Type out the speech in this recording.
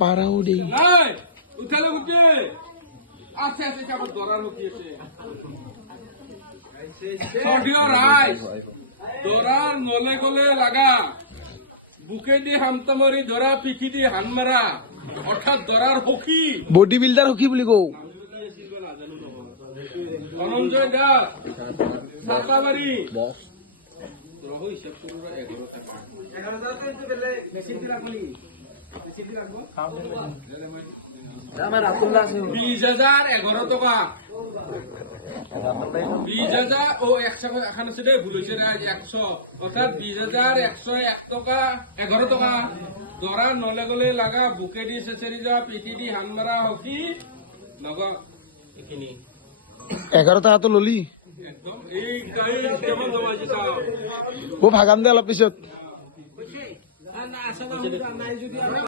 পারাও দেই উঠালে উঠে আছে আছে কাপড় দরার হকি আছে সডিও রাইস দরার নলে গলে লাগা বুকে দি হামতামরি ধরা পিঠি দি হান মারা অর্থাৎ দরার হকি বডি বিল্ডার হকি বুলি কও ধনঞ্জয় দাস সাতাবাড়ি রহ হিসাব করো 11 টাকা 11,000 তো দিলে মেশিন দি রাখবনি মেশিন দি রাখবো আমার আব্দুল্লাহ আছে 20,011 টাকা 20,000 ও 100 এখানে আছে দেই ভুল হইছে রে 100 অর্থাৎ 20,101 টাকা 11 টাকা দরা নলে গলে লাগা বুকে দি সেচেরি যা পিটি দি হানমারা হকি লগা এখিনি 11 টাকা তো ললি একদম এই গাই কেমন জমাইছে তাও ও ভাগাম দে অলপ পিছত না আসলে নাই যদি